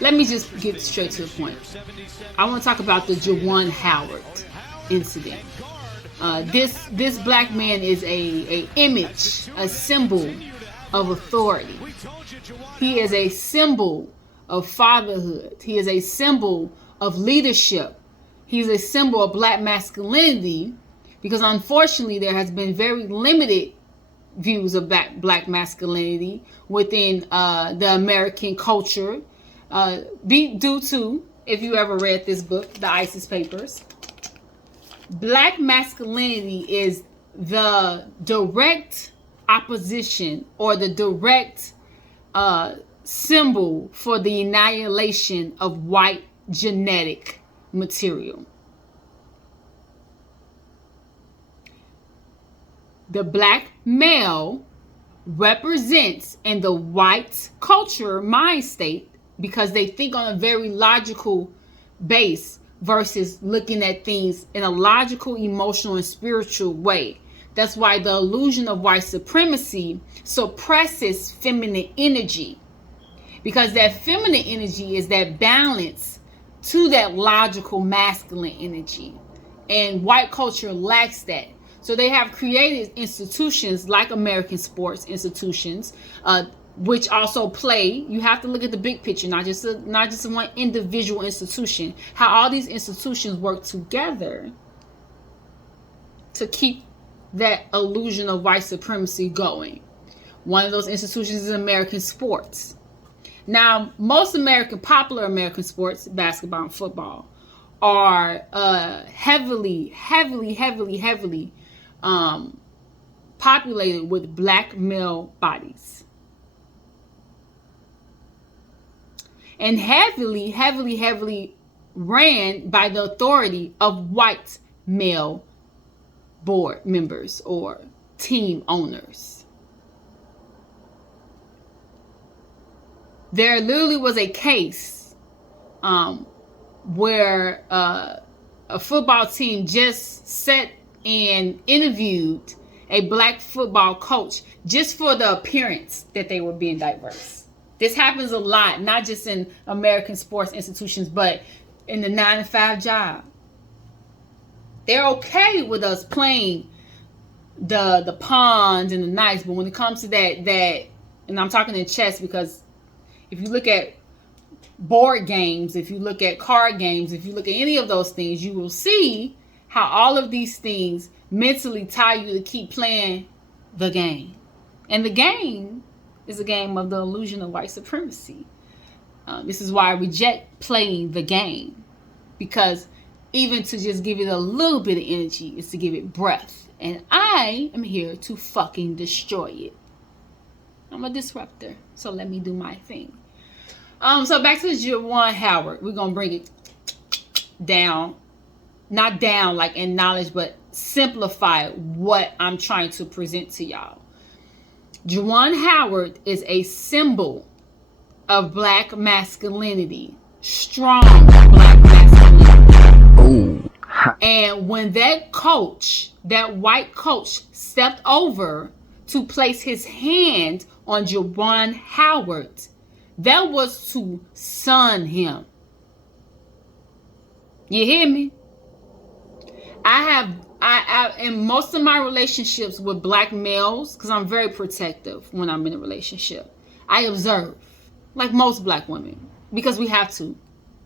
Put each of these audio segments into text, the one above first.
Let me just get straight to the point. I want to talk about the Juwan Howard incident. This black man is a image, a symbol of authority. He is a symbol of fatherhood. He is a symbol of leadership. He's a symbol of black masculinity, because unfortunately there has been very limited views of black masculinity within the American culture, due to, if you ever read this book, The ISIS Papers. Black masculinity is the direct opposition or the direct symbol for the annihilation of white genetic material. The black male represents in the white culture mind state, because they think on a very logical base versus looking at things in a logical, emotional, and spiritual way. That's why the illusion of white supremacy suppresses feminine energy, because that feminine energy is that balance to that logical masculine energy, and white culture lacks that. So they have created institutions like American sports institutions, which also play. You have to look at the big picture, not just one individual institution. How all these institutions work together to keep that illusion of white supremacy going. One of those institutions is American sports. Now, most popular American sports, basketball and football, are heavily populated with black male bodies. And heavily ran by the authority of white male board members or team owners. There literally was a case where a football team just sat and interviewed a black football coach just for the appearance that they were being diverse. This happens a lot, not just in American sports institutions, but in the 9-to-5 job. They're okay with us playing the pawns and the knights, but when it comes to that, and I'm talking in chess, because if you look at board games, if you look at card games, if you look at any of those things, you will see how all of these things mentally tie you to keep playing the game. And the game is a game of the illusion of white supremacy. This is why I reject playing the game, because even to just give it a little bit of energy is to give it breath. And I am here to fucking destroy it. I'm a disruptor, so let me do my thing. So back to Juwan Howard. We're going to bring it down. Not down like in knowledge, but simplify what I'm trying to present to y'all. Juwan Howard is a symbol of black masculinity. Strong black masculinity. Oh. And when that coach, that white coach, stepped over to place his hand on Juwan Howard, that was to son him. You hear me? I in most of my relationships with black males, because I'm very protective when I'm in a relationship, I observe, like most black women, because we have to.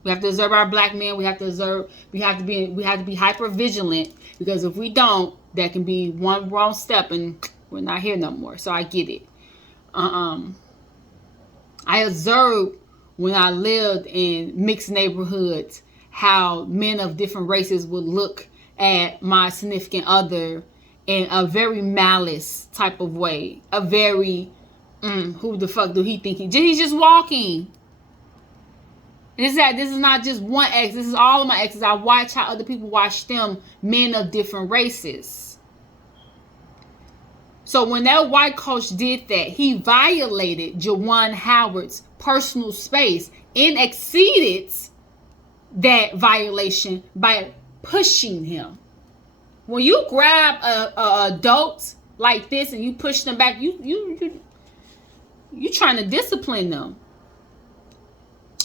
We have to observe our black men. We have to be hyper vigilant, because if we don't, that can be one wrong step and we're not here no more. So I get it. I observed when I lived in mixed neighborhoods how men of different races would look at my significant other in a very malice type of way. A very, who the fuck do he think he's just walking. And this is not just one ex. This is all of my exes. I watch how other people watch them, men of different races. So when that white coach did that, he violated Juwan Howard's personal space and exceeded that violation by pushing him. When you grab a adult like this and you push them back, you trying to discipline them.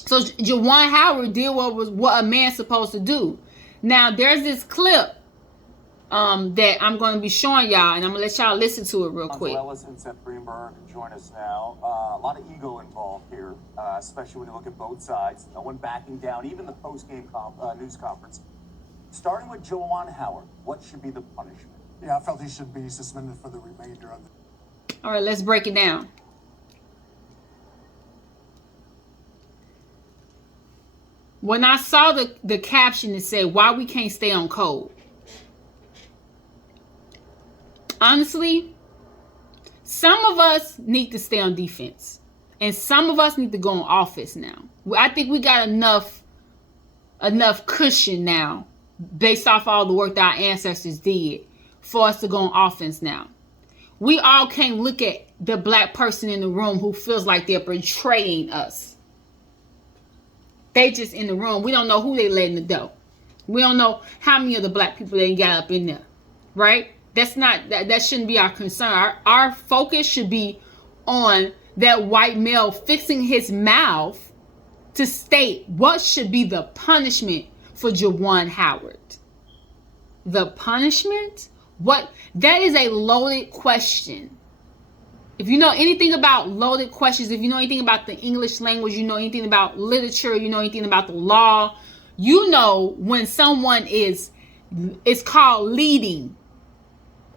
So Juwan Howard did what a man's supposed to do. Now there's this clip that I'm going to be showing y'all, and I'm going to let y'all listen to it real quick. Ellis and Seth Greenberg join us now. A lot of ego involved here, especially when you look at both sides. No one backing down, even the post-game news conference. Starting with Juwan Howard, what should be the punishment? Yeah, I felt he should be suspended for the remainder of the... All right, let's break it down. When I saw the caption that said, "Why we can't stay on code?" Honestly, some of us need to stay on defense. And some of us need to go on offense now. I think we got enough cushion now, based off all the work that our ancestors did, for us to go on offense now. We all can't look at the black person in the room who feels like they're betraying us. They just in the room. We don't know who they let in the door. We don't know how many of the black people they got up in there, right? That shouldn't be our concern. Our focus should be on that white male fixing his mouth to state what should be the punishment for Juwan Howard. The punishment? What? That is a loaded question. If you know anything about loaded questions, if you know anything about the English language, you know anything about literature, you know anything about the law, you know when someone it's called leading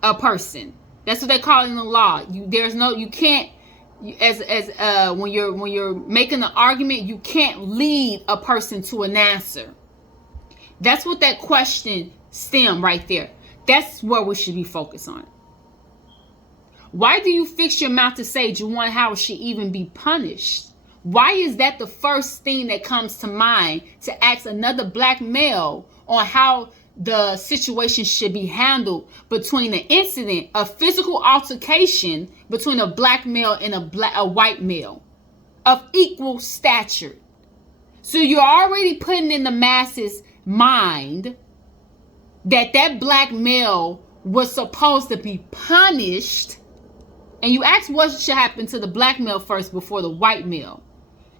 a person. That's what they call it in the law. You can't when you're making an argument, you can't lead a person to an answer. That's what that question stem right there. That's where we should be focused on. Why do you fix your mouth to say Juwan Howard should even be punished? Why is that the first thing that comes to mind to ask another black male on how the situation should be handled between an incident, a physical altercation between a black male and a white male of equal stature? So you're already putting in the masses' mind that black male was supposed to be punished, and you ask what should happen to the black male first before the white male.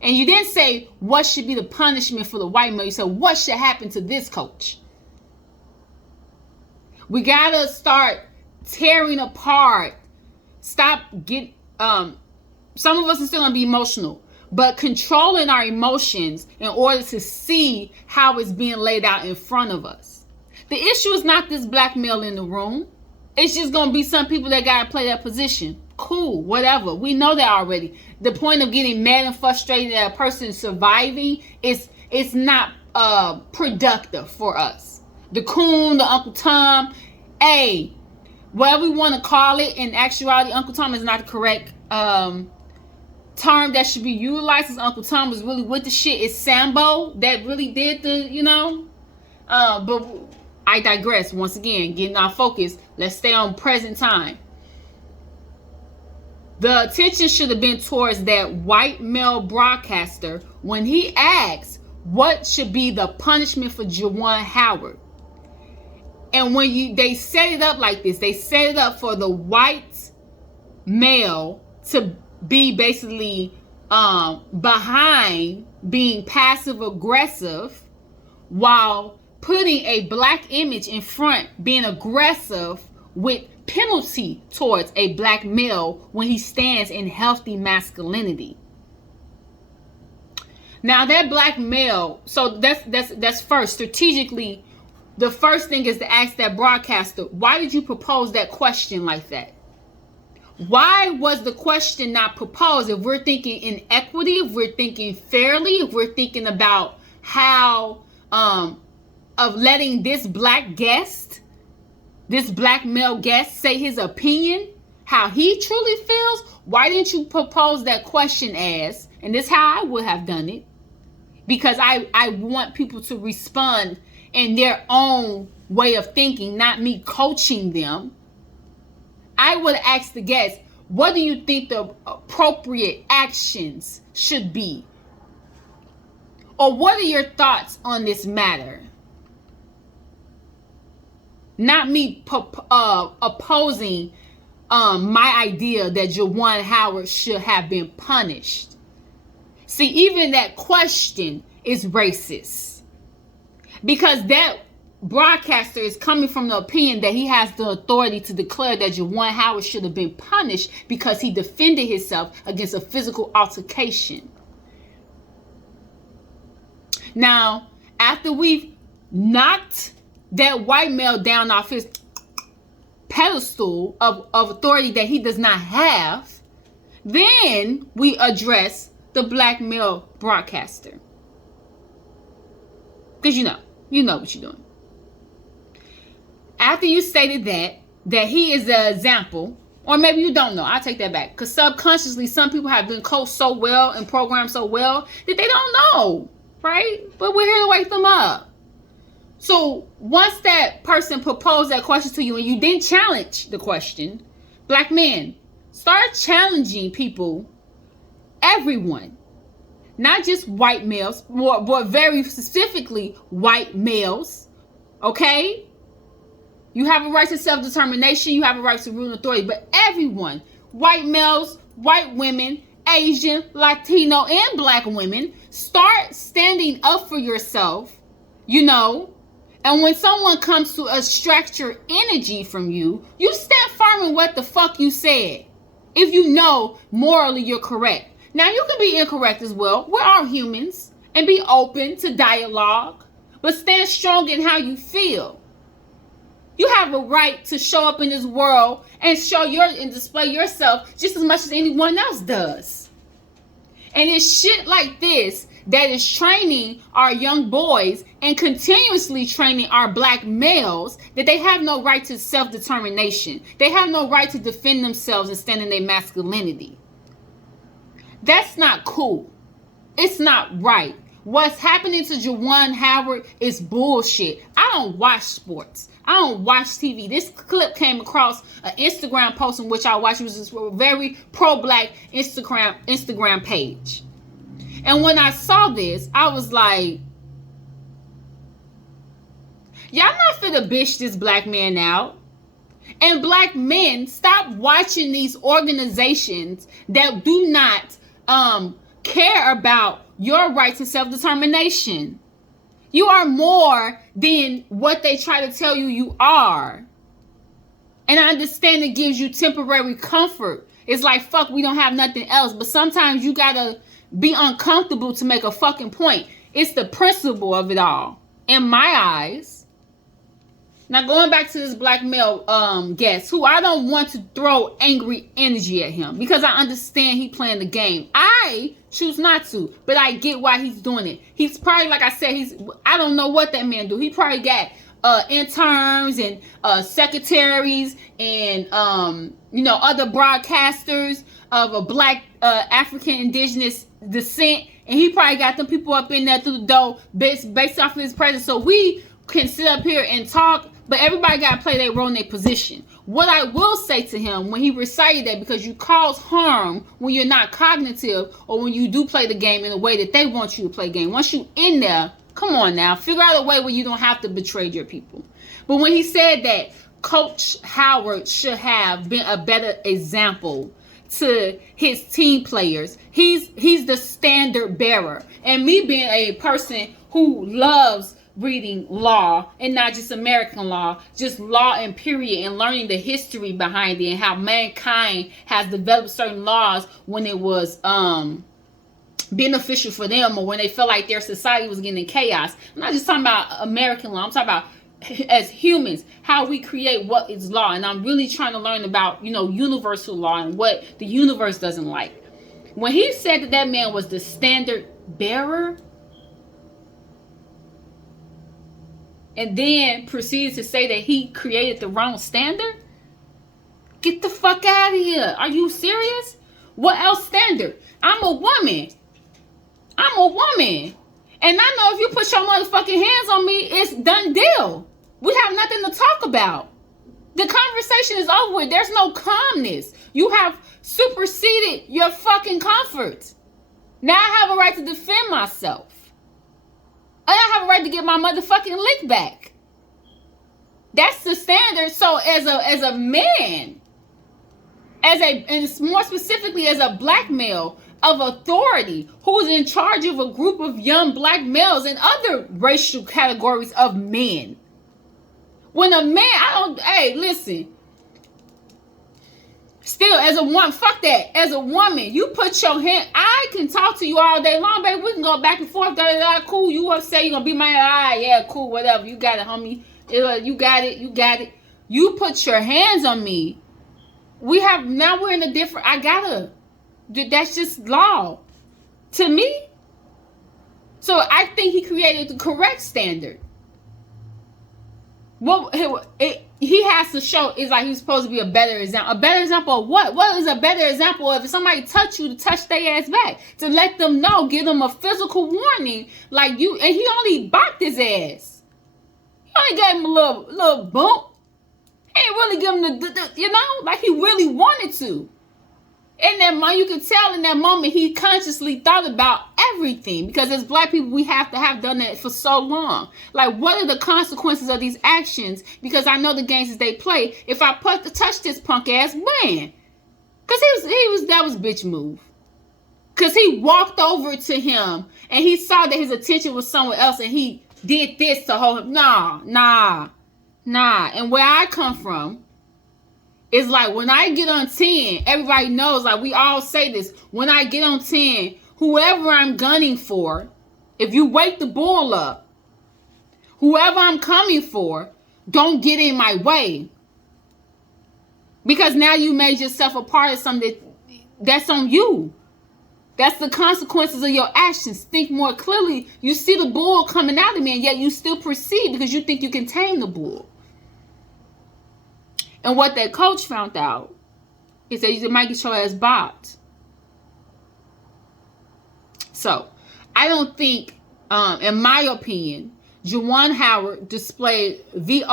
And you didn't say what should be the punishment for the white male. You said what should happen to this coach. We gotta start tearing apart. Some of us are still gonna be emotional, but controlling our emotions in order to see how it's being laid out in front of us. The issue is not this black male in the room. It's just gonna be some people that gotta play that position. Cool, whatever. We know that already. The point of getting mad and frustrated at a person surviving is not productive for us. The coon, the Uncle Tom, whatever we want to call it. In actuality, Uncle Tom is not the correct term that should be utilized. As Uncle Tom was really with the shit. It's Sambo that really did but I digress. Once again, getting our focus. Let's stay on present time. The attention should have been towards that white male broadcaster when he asked what should be the punishment for Juwan Howard. And when they set it up like this, they set it up for the white male to be basically behind being passive aggressive, while putting a black image in front, being aggressive with penalty towards a black male when he stands in healthy masculinity. Now that black male, so that's first. Strategically, the first thing is to ask that broadcaster, why did you propose that question like that? Why was the question not proposed? If we're thinking in equity, if we're thinking fairly, if we're thinking about how of letting this black male guest say his opinion, how he truly feels, why didn't you propose that question as, and this is how I would have done it, because I want people to respond in their own way of thinking, not me coaching them. I would ask the guest, what do you think the appropriate actions should be? Or what are your thoughts on this matter? Not me opposing my idea that Juwan Howard should have been punished. See, even that question is racist. Because that broadcaster is coming from the opinion that he has the authority to declare that Juwan Howard should have been punished because he defended himself against a physical altercation. Now, after we've knocked that white male down off his pedestal of authority that he does not have, then we address the black male broadcaster. Because you know what you're doing. After you stated that he is the example, or maybe you don't know, I'll take that back. Because subconsciously, some people have been coached so well and programmed so well that they don't know, right? But we're here to wake them up. So once that person proposed that question to you and you didn't challenge the question, black men, start challenging people, everyone, not just white males, but very specifically white males, okay? You have a right to self-determination. You have a right to rule and authority. But everyone, white males, white women, Asian, Latino, and black women, start standing up for yourself, And when someone comes to extract your energy from you, you stand firm in what the fuck you said. If you know morally you're correct. Now, you can be incorrect as well. We're all humans. And be open to dialogue. But stand strong in how you feel. You have a right to show up in this world and and display yourself just as much as anyone else does. And it's shit like this that is training our young boys and continuously training our black males that they have no right to self-determination. They have no right to defend themselves and stand in their masculinity. That's not cool. It's not right. What's happening to Juwan Howard is bullshit. I don't watch sports. I don't watch TV. This clip came across an Instagram post in which I watched. It was just a very pro-black Instagram page. And when I saw this, I was like, y'all not finna bitch this black man out. And black men, stop watching these organizations that do not care about your right to self-determination. You are more than what they try to tell you are. And I understand it gives you temporary comfort. It's like, fuck, we don't have nothing else. But sometimes you gotta be uncomfortable to make a fucking point. It's the principle of it all, in my eyes. Now, going back to this black male guest, who I don't want to throw angry energy at him because I understand he playing the game. I choose not to, but I get why he's doing it. He's probably, like I said, I don't know what that man do. He probably got interns and secretaries and other broadcasters of a black African indigenous descent, and he probably got them people up in there through the door based off of his presence. So we can sit up here and talk, but everybody got to play their role in their position. What I will say to him when he recited that, because you cause harm when you're not cognitive or when you do play the game in a way that they want you to play the game. Once you in there, come on now, figure out a way where you don't have to betray your people. But when he said that Coach Howard should have been a better example to his team players, he's the standard bearer. And me being a person who loves reading law, and not just American law, just law and period, and learning the history behind it and how mankind has developed certain laws when it was beneficial for them or when they felt like their society was getting in chaos. I'm not just talking about American law. I'm talking about as humans, how we create what is law. And I'm really trying to learn about, universal law and what the universe doesn't like. When he said that man was the standard bearer, and then proceeds to say that he created the wrong standard? Get the fuck out of here. Are you serious? What else standard? I'm a woman. And I know if you put your motherfucking hands on me, it's done deal. We have nothing to talk about. The conversation is over with. There's no calmness. You have superseded your fucking comfort. Now I have a right to defend myself. I have a right to get my motherfucking lick back. That's the standard. So as a man, and more specifically as a black male, of authority who is in charge of a group of young black males and other racial categories of men. When a man, listen. Still, as a woman, fuck that. As a woman, you put your hand, I can talk to you all day long, baby. We can go back and forth, cool. You upset, you gonna be my, yeah, cool, whatever. You got it, homie. You got it. You put your hands on me. Now we're in a different, that's just law to me. So I think he created the correct standard. Well, he has to show, it's like he's supposed to be a better example. A better example of what? What is a better example of? If somebody touch you, to touch their ass back, to let them know, give them a physical warning, like you. And he only bopped his ass. He only gave him a little bump. He ain't really give him the like he really wanted to. In that moment, you could tell in that moment he consciously thought about everything, because as black people, we have to have done that for so long. Like, what are the consequences of these actions? Because I know the games that they play. If I touch this punk ass, man, because that was bitch move. Because he walked over to him and he saw that his attention was somewhere else, and he did this to hold him. Nah. And where I come from, it's like when I get on 10, everybody knows, like we all say this, when I get on 10, whoever I'm gunning for, if you wake the bull up, whoever I'm coming for, don't get in my way. Because now you made yourself a part of something that's on you. That's the consequences of your actions. Think more clearly. You see the bull coming out of me, and yet you still proceed because you think you can tame the bull. And what that coach found out is that you might get your ass bopped. So, I don't think, in my opinion, Juwan Howard displayed the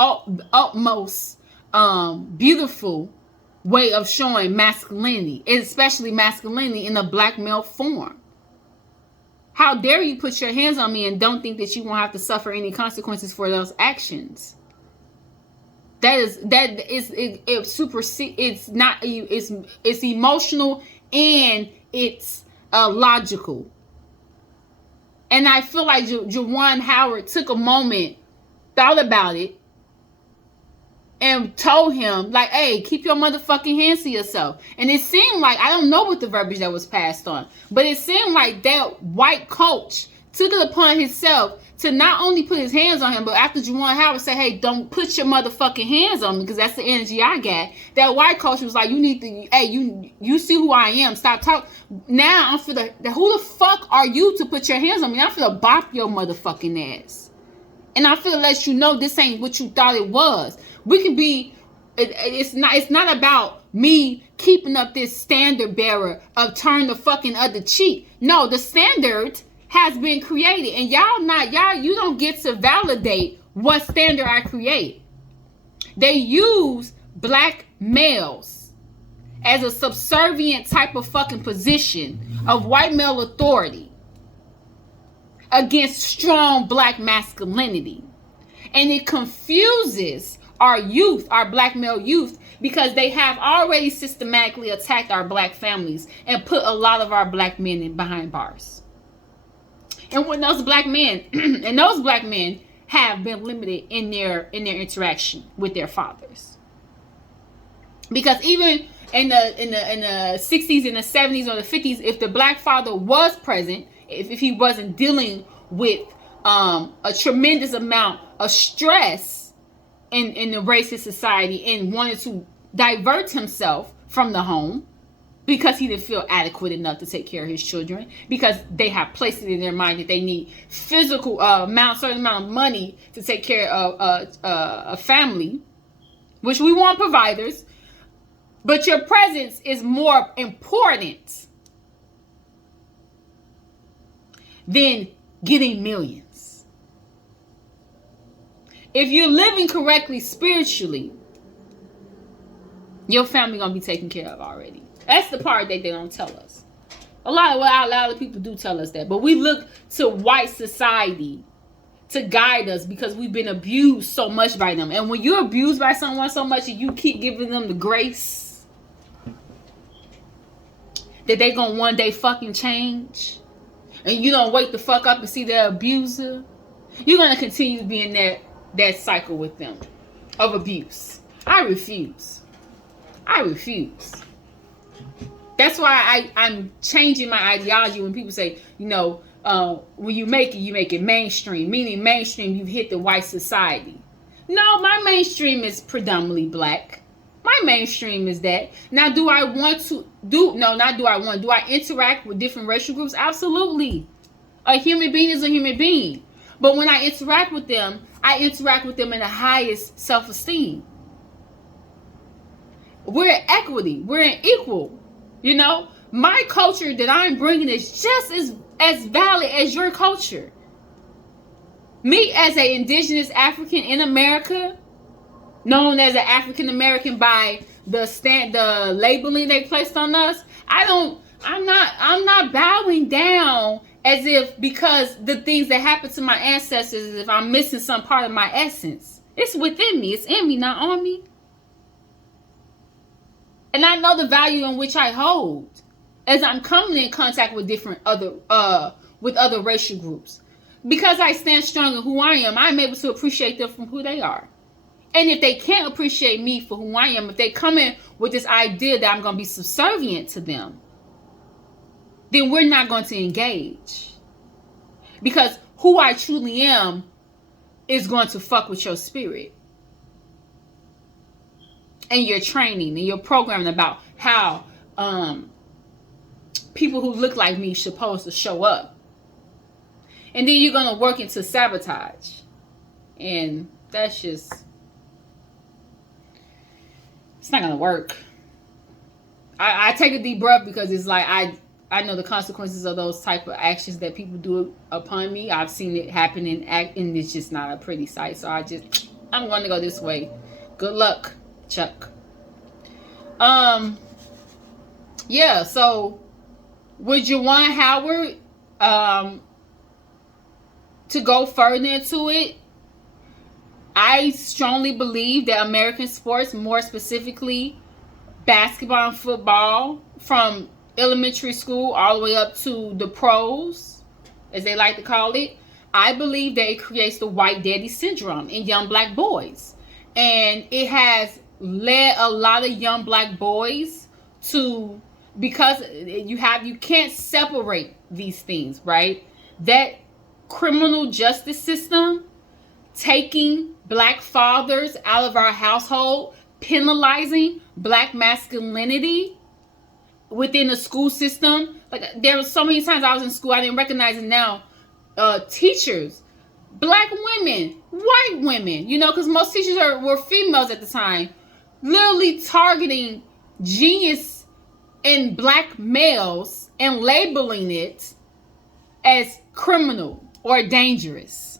utmost beautiful way of showing masculinity, especially masculinity in a black male form. How dare you put your hands on me and don't think that you won't have to suffer any consequences for those actions? It's emotional and it's logical. And I feel like Juwan Howard took a moment, thought about it, and told him, like, hey, keep your motherfucking hands to yourself. And it seemed like, I don't know what the verbiage that was passed on, but it seemed like that white coach took it upon himself to not only put his hands on him, but after Juwan Howard said, hey, don't put your motherfucking hands on me, because that's the energy I got, that white coach was like, you need to, hey, you see who I am, stop talking. Now I'm for who the fuck are you to put your hands on me? I'm finna bop your motherfucking ass. And I'm finna let you know this ain't what you thought it was. We can be, it's not about me keeping up this standard bearer of turn the fucking other cheek. No, the standard has been created, and you don't get to validate what standard I create. They use black males as a subservient type of fucking position of white male authority against strong black masculinity. And it confuses our youth, our black male youth, because they have already systematically attacked our black families and put a lot of our black men in behind bars. And when those black men have been limited in their interaction with their fathers, because even in the 60s and the 70s or the 50s, if the black father was present, if he wasn't dealing with a tremendous amount of stress in the racist society and wanted to divert himself from the home, because he didn't feel adequate enough to take care of his children, because they have placed it in their mind that they need physical certain amount of money to take care of a family, which we want providers, but your presence is more important than getting millions. If you're living correctly spiritually, your family gonna be taken care of already. That's the part that they don't tell us. A lot of people do tell us that, but we look to white society to guide us because we've been abused so much by them. And when you're abused by someone so much and you keep giving them the grace, that they gonna one day fucking change, and you don't wake the fuck up and see their abuser, you're gonna continue to be in that cycle with them of abuse. I refuse. That's why I'm changing my ideology when people say, when you make it mainstream, meaning mainstream, you've hit the white society. No, my mainstream is predominantly black. My mainstream is that. Now, do I interact with different racial groups? Absolutely. A human being is a human being. But when I interact with them in the highest self-esteem. We're in equity. We're in equal. My culture that I'm bringing is just as valid as your culture. Me as an indigenous African in America, known as an African American by the labeling they placed on us, I'm not bowing down as if because the things that happened to my ancestors, as if I'm missing some part of my essence. It's within me. It's in me, not on me. And I know the value in which I hold as I'm coming in contact with other racial groups. Because I stand strong in who I am, I'm able to appreciate them from who they are. And if they can't appreciate me for who I am, if they come in with this idea that I'm going to be subservient to them, then we're not going to engage. Because who I truly am is going to fuck with your spirit. And your training and your programming about how people who look like me supposed to show up. And then you're going to work into sabotage. And that's just... it's not going to work. I take a deep breath because it's like I know the consequences of those type of actions that people do upon me. I've seen it happen and it's just not a pretty sight. So I'm going to go this way. Good luck, Chuck. Yeah, so with Juwan Howard, to go further into it, I strongly believe that American sports, more specifically basketball and football, from elementary school all the way up to the pros, as they like to call it, I believe that it creates the white daddy syndrome in young black boys. And it has led a lot of young black boys to, because you can't separate these things, right? That criminal justice system taking black fathers out of our household, penalizing black masculinity within the school system. Like, there were so many times I was in school, I didn't recognize it now. Teachers, black women, white women, because most teachers were females at the time, literally targeting genius in black males and labeling it as criminal or dangerous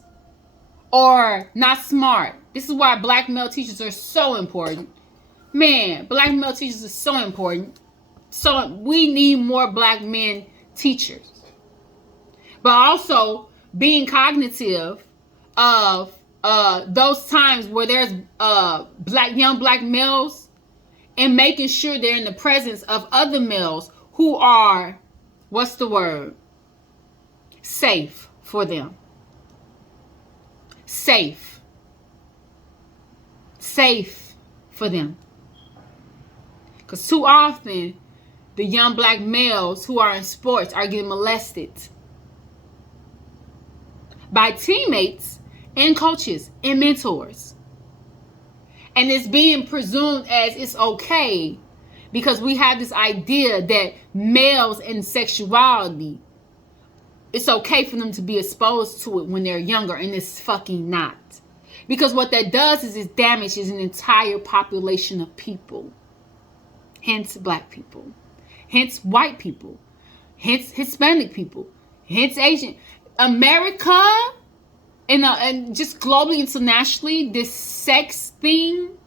or not smart. This is why black male teachers are so important. Man, black male teachers are so important. So we need more black men teachers. But also being cognitive of those times where there's young black males, and making sure they're in the presence of other males who are, safe for them. Safe for them. Because too often, the young black males who are in sports are getting molested by teammates and coaches and mentors. And it's being presumed as it's okay because we have this idea that males and sexuality, it's okay for them to be exposed to it when they're younger, and it's fucking not. Because what that does is it damages an entire population of people. Hence black people. Hence white people. Hence Hispanic people. Hence Asian. America, and just globally, internationally, this sex thing,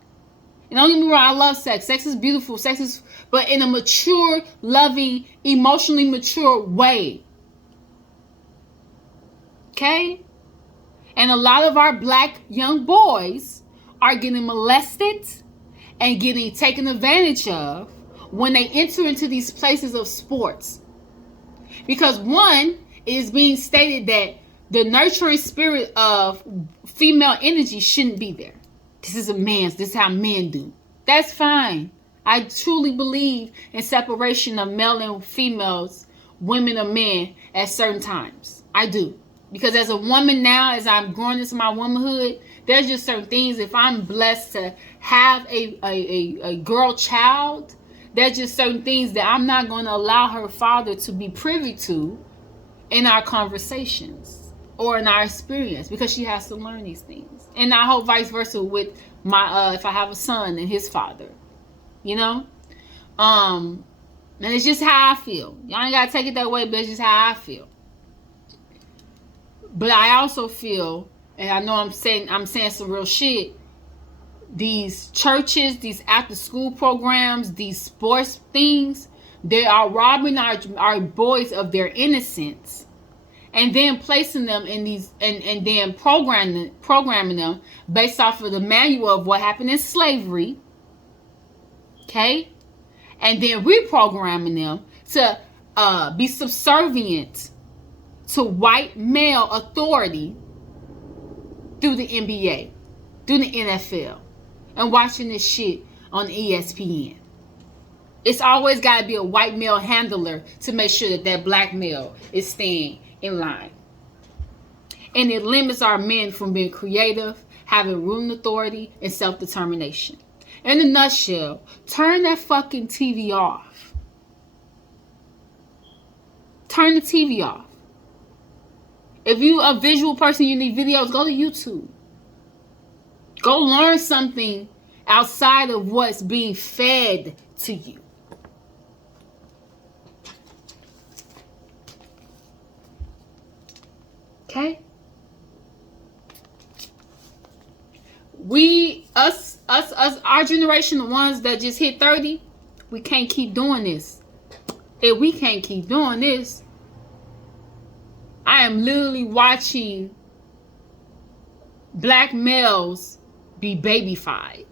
and don't get me wrong, I love sex. Sex is beautiful. But in a mature, loving, emotionally mature way. Okay? And a lot of our black young boys are getting molested and getting taken advantage of when they enter into these places of sports. Because one, it is being stated that the nurturing spirit of female energy shouldn't be there. This is this is how men do. That's fine. I truly believe in separation of male and females, women and men at certain times. I do. Because as a woman now, as I'm growing into my womanhood, there's just certain things. If I'm blessed to have a girl child, there's just certain things that I'm not going to allow her father to be privy to in our conversations or in our experience, because she has to learn these things. And I hope vice versa with my if I have a son and his father, you know. And it's just how I feel. Y'all ain't gotta take it that way, but it's just how I feel. But I also feel, and I know I'm saying some real shit, these churches, these after school programs, these sports things, they are robbing our boys of their innocence, and then placing them in these and then programming them based off of the manual of what happened in slavery. Okay? And then reprogramming them to be subservient to white male authority through the NBA, through the NFL, and watching this shit on ESPN. It's always got to be a white male handler to make sure that black male is staying in line. And it limits our men from being creative, having ruling authority, and self-determination. In a nutshell, turn that fucking TV off. Turn the TV off. If you a visual person, you need videos, go to YouTube. Go learn something outside of what's being fed to you. Okay? Our generation, the ones that just hit 30, we can't keep doing this. If we can't keep doing this, I am literally watching black males be babyfied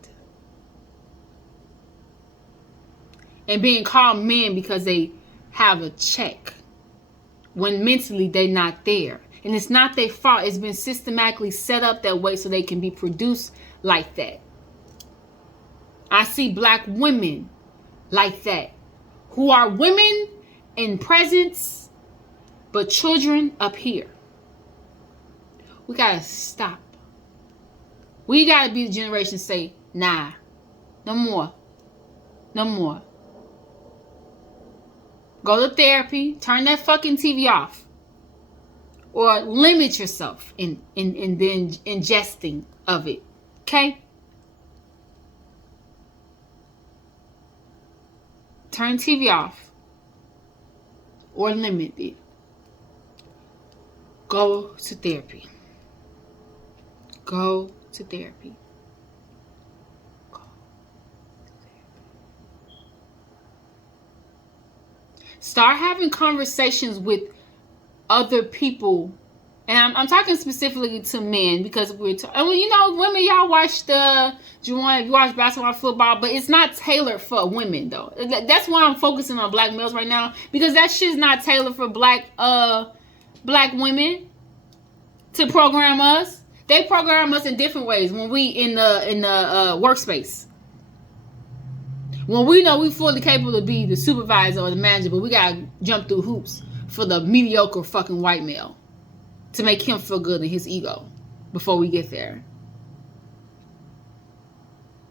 and being called men because they have a check when mentally they're not there. And it's not their fault. It's been systematically set up that way so they can be produced like that. I see black women like that, who are women in presence, but children up here. We gotta stop. We gotta be the generation to say, nah, no more. No more. Go to therapy, turn that fucking TV off. Or limit yourself in the ingesting of it. Okay? Turn TV off. Or limit it. Go to therapy. Go to therapy. Go to therapy. Start having conversations with other people, and I'm talking specifically to men, because women, y'all watch you watch basketball, football, but it's not tailored for women though. That's why I'm focusing on black males right now, because that shit's not tailored for black women to program us. They program us in different ways when we in the workspace. When we know we fully capable to be the supervisor or the manager, but we gotta jump through hoops for the mediocre fucking white male to make him feel good in his ego before we get there.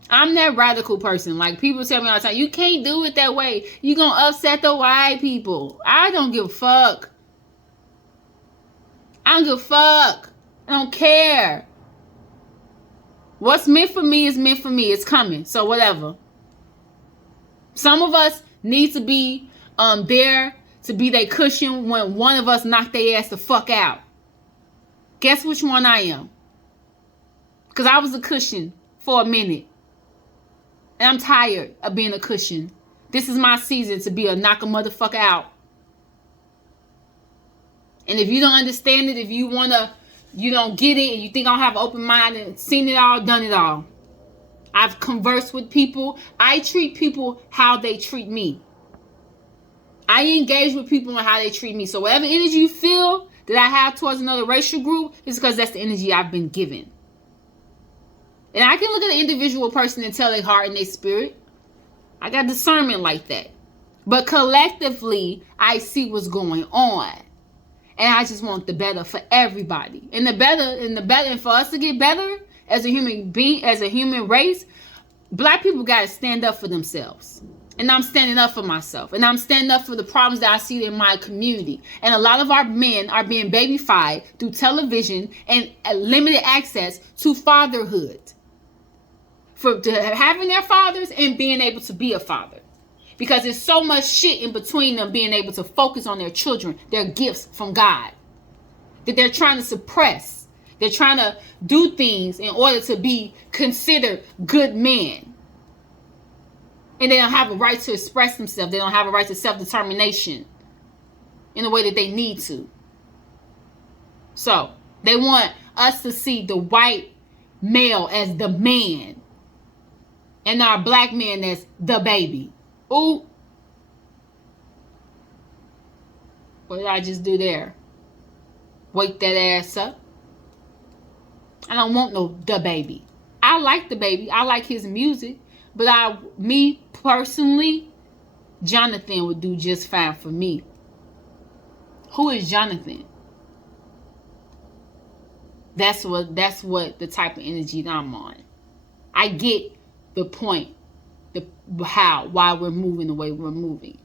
I'm that radical person. Like, people tell me all the time, you can't do it that way. You're going to upset the white people. I don't give a fuck. I don't give a fuck. I don't care. What's meant for me is meant for me. It's coming. So whatever. Some of us need to be there to be their cushion when one of us knock their ass the fuck out. Guess which one I am? Because I was a cushion for a minute. And I'm tired of being a cushion. This is my season to be a knock a motherfucker out. And if you don't understand it, if you don't get it, and you think I don't have an open mind and seen it all, done it all, I've conversed with people. I treat people how they treat me. I engage with people on how they treat me. So whatever energy you feel that I have towards another racial group is because that's the energy I've been given. And I can look at an individual person and tell their heart and their spirit. I got discernment like that. But collectively, I see what's going on. And I just want the better for everybody. And for us to get better as a human being, as a human race, black people got to stand up for themselves. And I'm standing up for myself. And I'm standing up for the problems that I see in my community. And a lot of our men are being babyfied through television and limited access to fatherhood. For having their fathers and being able to be a father. Because there's so much shit in between them being able to focus on their children, their gifts from God, that they're trying to suppress. They're trying to do things in order to be considered good men. And they don't have a right to express themselves. They don't have a right to self-determination in the way that they need to. So they want us to see the white male as the man and our black man as the baby. Ooh. What did I just do there? Wake that ass up. I don't want no the baby. I like the baby. I like his music. But me personally, Jonathan would do just fine for me. Who is Jonathan? That's what the type of energy that I'm on. I get the point. Why we're moving the way we're moving.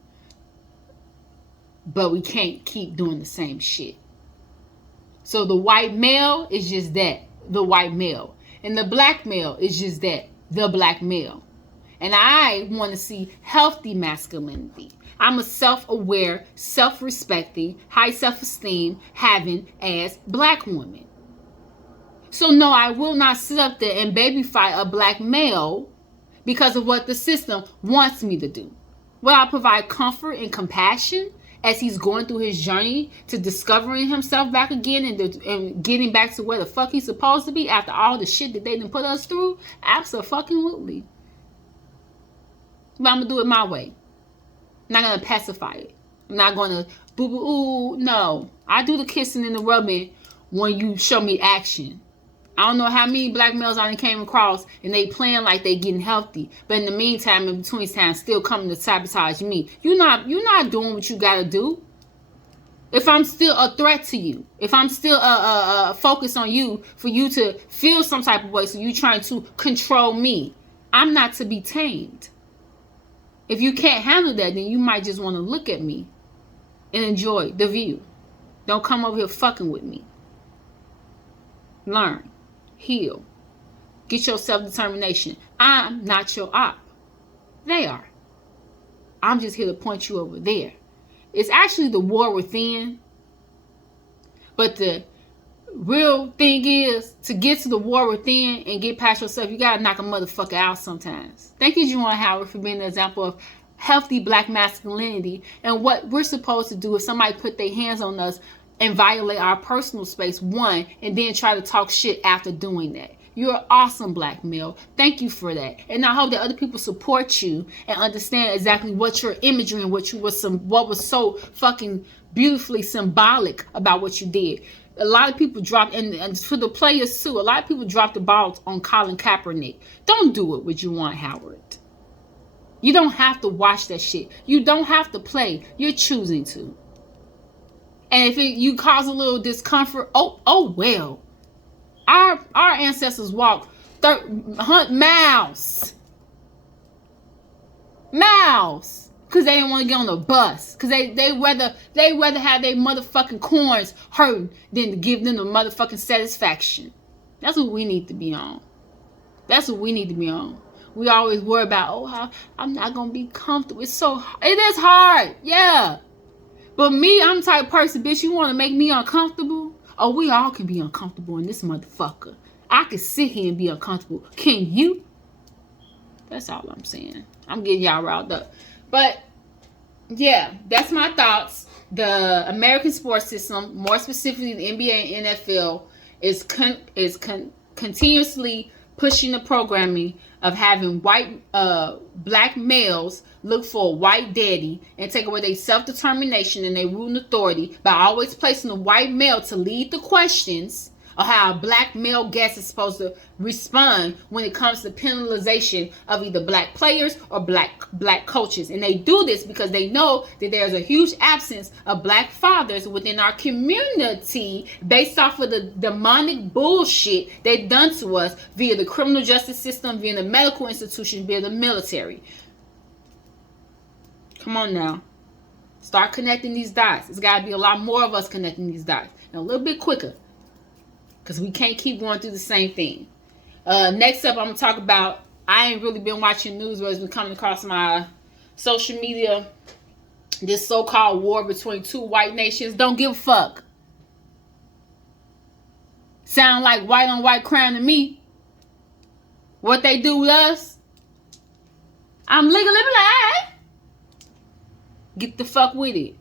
But we can't keep doing the same shit. So the white male is just that, the white male. And the black male is just that, the black male. And I want to see healthy masculinity. I'm a self-aware, self-respecting, high self-esteem having as black woman. So no, I will not sit up there and babyfy a black male because of what the system wants me to do. Will I provide comfort and compassion as he's going through his journey to discovering himself back again and getting back to where the fuck he's supposed to be after all the shit that they done put us through? Absolutely. But I'm going to do it my way. I'm not going to pacify it. I'm not going to boo-boo-ooh. No. I do the kissing and the rubbing when you show me action. I don't know how many black males I came across and they playing like they getting healthy. But in the meantime, in between time, still coming to sabotage me. You're not doing what you got to do. If I'm still a threat to you, if I'm still focused on you for you to feel some type of way, so you trying to control me, I'm not to be tamed. If you can't handle that, then you might just want to look at me and enjoy the view. Don't come over here fucking with me. Learn. Heal. Get your self-determination. I'm not your op. They are. I'm just here to point you over there. It's actually the war within. But the real thing is, to get to the war within and get past yourself, you gotta knock a motherfucker out sometimes. Thank you, Juwan Howard, for being an example of healthy black masculinity and what we're supposed to do if somebody put their hands on us and violate our personal space, one, and then try to talk shit after doing that. You're an awesome black male. Thank you for that. And I hope that other people support you and understand exactly what your imagery and what was so fucking beautifully symbolic about what you did. A lot of people dropped, and for the players too, a lot of people dropped the ball on Colin Kaepernick. Don't do it with Juwan Howard. You don't have to watch that shit. You don't have to play. You're choosing to. And if you cause a little discomfort, oh well. Our ancestors walked miles. Because they didn't want to get on the bus. Because they rather have their motherfucking corns hurt than to give them the motherfucking satisfaction. That's what we need to be on. We always worry about, I'm not going to be comfortable. It is hard. Yeah. But me, I'm the type of person, bitch, you want to make me uncomfortable? Oh, we all can be uncomfortable in this motherfucker. I can sit here and be uncomfortable. Can you? That's all I'm saying. I'm getting y'all riled up. But, yeah, that's my thoughts. The American sports system, more specifically the NBA and NFL, is continuously pushing the programming of having black males look for a white daddy and take away their self-determination and their rule and authority by always placing a white male to lead the questions of how a black male guest is supposed to respond when it comes to penalization of either black players or black coaches. And they do this because they know that there's a huge absence of black fathers within our community based off of the demonic bullshit they've done to us via the criminal justice system, via the medical institution, via the military. Come on now. Start connecting these dots. There's got to be a lot more of us connecting these dots. And a little bit quicker. Because we can't keep going through the same thing. Next up, I'm going to talk about, I ain't really been watching news, but it's been coming across my social media. This so-called war between two white nations. Don't give a fuck. Sound like white on white crime to me. What they do with us, I'm legally blind. Get the fuck with it.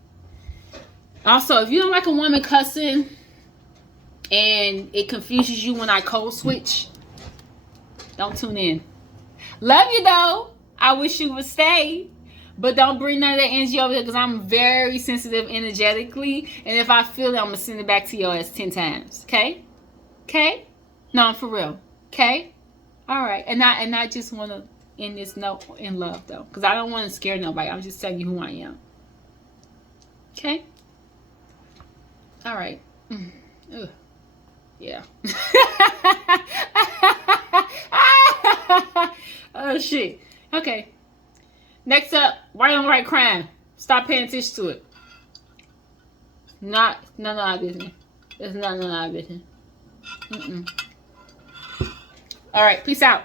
Also, if you don't like a woman cussing and it confuses you when I code switch, don't tune in. Love you though. I wish you would stay. But don't bring none of that energy over here because I'm very sensitive energetically. And if I feel it, I'm going to send it back to your ass 10 times. Okay? Okay? No, I'm for real. Okay? All right. And I just want to end this note in love though. Because I don't want to scare nobody. I'm just telling you who I am. Okay? All right. Ugh. Yeah. Oh shit. Okay. Next up, white on white crime. Stop paying attention to it. None of our business. It's none of our business. All right. Peace out.